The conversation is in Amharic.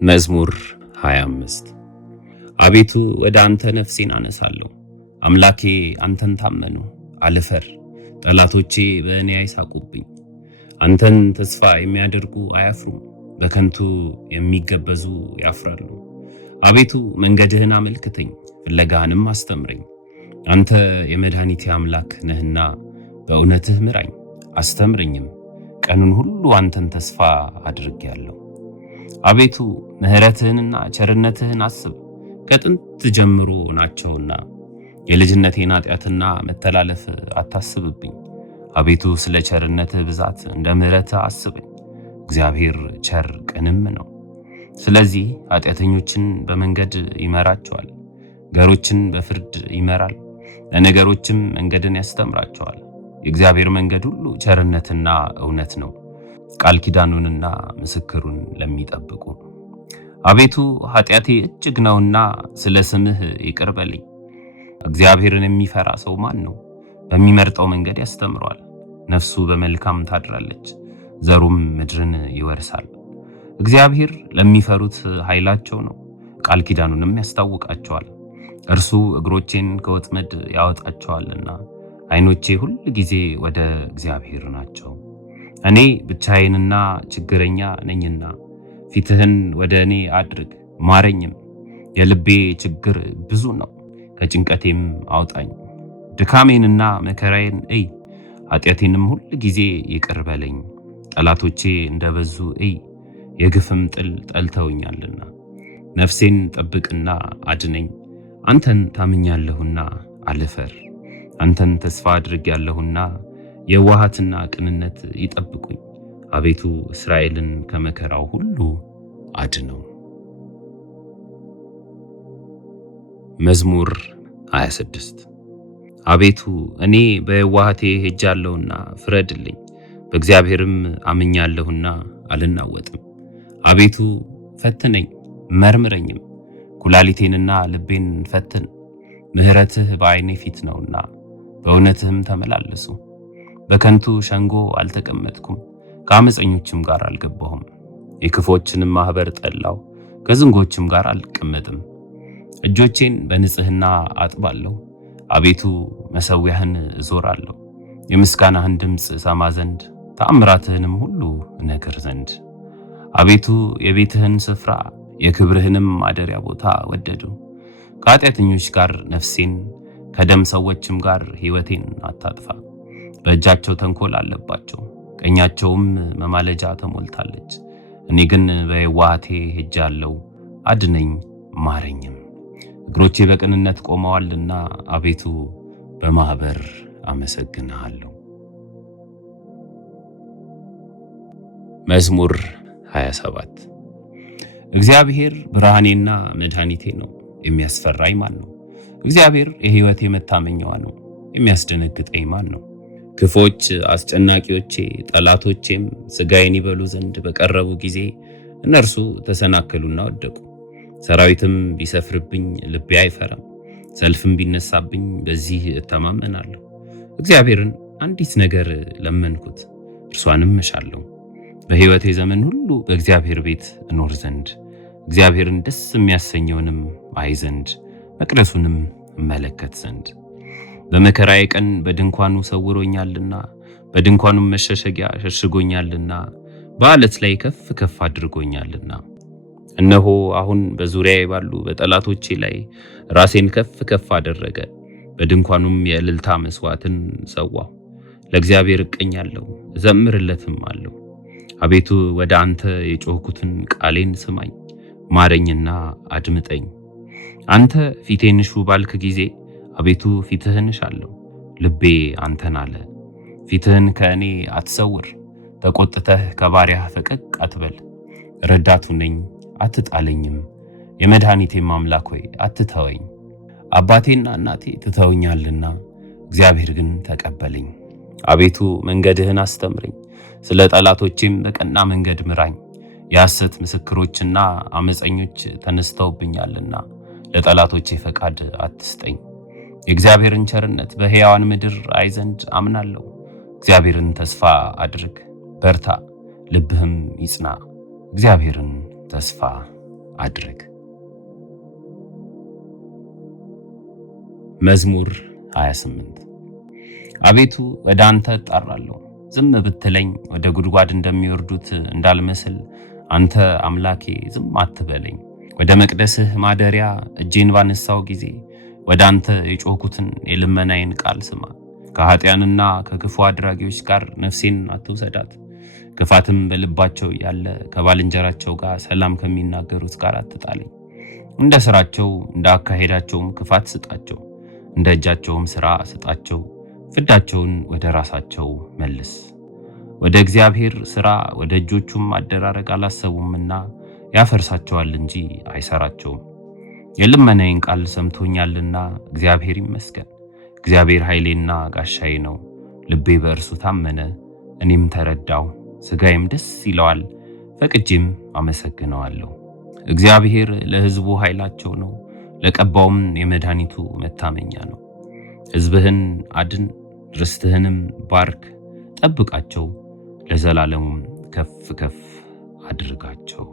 መዝሙር 25 አቤቱ ወደ አንተ ነፍሴን አነሳለሁ። አምላኬ አንተን ታመኑ፣ አልፈር። ጠላቶቼ በእኔ አይሳቁብኝ። አንተን ተስፋ የሚያደርጉ አያፍሩም፣ በከንቱ የሚገበዙ ያፍራሉ። አቤቱ መንገድህን አመልክተኝ፣ ፍለጋህንም አስተምረኝ። አንተ የመድኃኒቴ አምላክ ነህና በእውነትህ ምራኝ አስተምረኝም። ቀኑን ሁሉ አንተን ተስፋ አድርጌያለሁ። አቤቱ ምሕረትህንና ቸርነትህን አስብ፣ ከጥንት ጀምሮ ናቸውና። የልጅነቴን ኃጢአትና መተላለፍ አታስብብኝ። አቤቱ ስለ ቸርነትህ ብዛት እንደ ምሕረትህ አስበኝ። እግዚአብሔር ቸር ቅንም ነው። ስለዚህ ኃጢአተኞችን በመንገድ ይመራቸዋል፣ ገሮችን በፍርድ ይመራል፣ ለነገሮችም መንገድን ያስተምራቸዋል። የእግዚአብሔር መንገድ ሁሉ ቸርነትና እውነት ነው፣ ቃል ኪዳኑንና ምስክሩን ለሚጠብቁ። አቤቱ ኃጢአቴ እጅግ ነውና ስለ ስምህ ይቅር በለኝ። እግዚአብሔርን የሚፈራ ሰው ማን ነው? በሚመርጠው መንገድ ያስተምረዋል። ነፍሱ በመልካም ታድራለች፣ ዘሩም ምድርን ይወርሳል። እግዚአብሔር ለሚፈሩት ኃይላቸው ነው፣ ቃል ኪዳኑንም ያስታውቃቸዋል። እርሱ እግሮቼን ከወጥመድ ያወጣቸዋልና ዓይኖቼ ሁል ጊዜ ወደ እግዚአብሔር ናቸው። እኔ ብቻዬንና ችግረኛ ነኝና ፊትህን ወደ እኔ አድርግ ማረኝም። የልቤ ችግር ብዙ ነው፣ ከጭንቀቴም አውጣኝ። ድካሜንና መከራዬን እይ፣ ኃጢአቴንም ሁል ጊዜ ይቅር በለኝ። ጠላቶቼ እንደበዙ እይ፣ የግፍም ጥል ጠልተውኛልና። ነፍሴን ጠብቅና አድነኝ፣ አንተን ታምኛለሁና አልፈር። አንተን ተስፋ አድርጌያለሁና የዋሃትና ቅንነት ይጠብቁኝ። አቤቱ እስራኤልን ከመከራው ሁሉ አድነው። መዝሙር 26 አቤቱ እኔ በየዋህቴ ሄጃለሁና ፍረድልኝ፣ በእግዚአብሔርም አምኛለሁና አልናወጥም። አቤቱ ፈትነኝ መርምረኝም፣ ኩላሊቴንና ልቤን ፈትን። ምሕረትህ በዓይኔ ፊት ነውና በእውነትህም ተመላለሱ። በከንቱ ሸንጎ አልተቀመጥኩም፣ ከአመፀኞችም ጋር አልገባሁም። የክፎችንም ማኅበር ጠላው፣ ከዝንጎችም ጋር አልቀመጥም። እጆቼን በንጽሕና አጥባለሁ፣ አቤቱ መሠዊያህን እዞራለሁ፣ የምስጋናህን ድምፅ ሰማ ዘንድ ተአምራትህንም ሁሉ እነግር ዘንድ። አቤቱ የቤትህን ስፍራ የክብርህንም ማደሪያ ቦታ ወደዱ። ከኃጢአተኞች ጋር ነፍሴን ከደም ሰዎችም ጋር ሕይወቴን አታጥፋ። በእጃቸው ተንኮል አለባቸው፣ ቀኛቸውም መማለጃ ተሞልታለች። እኔ ግን በየዋህቴ ሄጃለሁ፣ አድነኝ ማረኝም። እግሮቼ በቅንነት ቆመዋልና አቤቱ በማኅበር አመሰግንሃለሁ። መዝሙር 27 እግዚአብሔር ብርሃኔና መድኃኒቴ ነው፣ የሚያስፈራኝ ማን ነው? እግዚአብሔር የሕይወቴ መታመኛዋ ነው፣ የሚያስደነግጠኝ ማን ነው? ክፎች አስጨናቂዎቼ ጠላቶቼም ሥጋዬን ይበሉ ዘንድ በቀረቡ ጊዜ እነርሱ ተሰናከሉና ወደቁ። ሰራዊትም ቢሰፍርብኝ ልቤ አይፈራም፣ ሰልፍም ቢነሳብኝ በዚህ እተማመናለሁ። እግዚአብሔርን አንዲት ነገር ለመንኩት፣ እርሷንም እሻለሁ፣ በሕይወቴ ዘመን ሁሉ በእግዚአብሔር ቤት እኖር ዘንድ፣ እግዚአብሔርን ደስ የሚያሰኘውንም አይ ዘንድ፣ መቅደሱንም እመለከት ዘንድ። በመከራዬ ቀን በድንኳኑ ሰውሮኛልና፣ በድንኳኑም መሸሸጊያ ሸሽጎኛልና፣ በዓለት ላይ ከፍ ከፍ አድርጎኛልና። እነሆ አሁን በዙሪያዬ ባሉ በጠላቶቼ ላይ ራሴን ከፍ ከፍ አደረገ። በድንኳኑም የእልልታ መስዋዕትን ሰዋሁ። ለእግዚአብሔር እቀኛለሁ እዘምርለትም አለሁ። አቤቱ ወደ አንተ የጮኽኩትን ቃሌን ስማኝ፣ ማረኝና አድምጠኝ። አንተ ፊቴን ሹ ባልክ ጊዜ አቤቱ ፊትህን እሻለሁ። ልቤ አንተን አለ። ፊትህን ከእኔ አትሰውር፣ ተቆጥተህ ከባሪያህ ፈቀቅ አትበል። ረዳቱ ነኝ አትጣለኝም፣ የመድኃኒቴም አምላክ ሆይ አትተወኝ። አባቴና እናቴ ትተውኛልና እግዚአብሔር ግን ተቀበለኝ። አቤቱ መንገድህን አስተምረኝ፣ ስለ ጠላቶቼም በቀና መንገድ ምራኝ። የሐሰት ምስክሮችና አመፀኞች ተነስተውብኛልና ለጠላቶቼ ፈቃድ አትስጠኝ። የእግዚአብሔርን ቸርነት በሕያዋን ምድር አይ ዘንድ አምናለሁ። እግዚአብሔርን ተስፋ አድርግ፣ በርታ፣ ልብህም ይጽና። እግዚአብሔርን ተስፋ አድርግ። መዝሙር 28 አቤቱ ወደ አንተ እጣራለሁ፣ ዝም ብትለኝ ወደ ጉድጓድ እንደሚወርዱት እንዳልመስል አንተ አምላኬ ዝም አትበለኝ። ወደ መቅደስህ ማደሪያ እጄን ባነሳው ጊዜ ወደ አንተ የጮኩትን የልመናዬን ቃል ስማ። ከኃጢያንና ከክፉ አድራጊዎች ጋር ነፍሴን አትውሰዳት። ክፋትም በልባቸው ያለ ከባልንጀራቸው ጋር ሰላም ከሚናገሩት ጋር አትጣለኝ። እንደ ስራቸው እንደ አካሄዳቸውም ክፋት ስጣቸው፣ እንደ እጃቸውም ሥራ ስጣቸው። ፍዳቸውን ወደ ራሳቸው መልስ። ወደ እግዚአብሔር ሥራ ወደ እጆቹም አደራረግ አላሰቡምና ያፈርሳቸዋል እንጂ አይሰራቸውም። የልመናዬን ቃል ሰምቶኛልና እግዚአብሔር ይመስገን። እግዚአብሔር ኃይሌና ጋሻዬ ነው። ልቤ በእርሱ ታመነ፣ እኔም ተረዳው። ሥጋዬም ደስ ይለዋል፣ ፈቅጄም አመሰግነዋለሁ። እግዚአብሔር ለሕዝቡ ኃይላቸው ነው፣ ለቀባውም የመድኃኒቱ መታመኛ ነው። ሕዝብህን አድን፣ ርስትህንም ባርክ፣ ጠብቃቸው፣ ለዘላለሙም ከፍ ከፍ አድርጋቸው።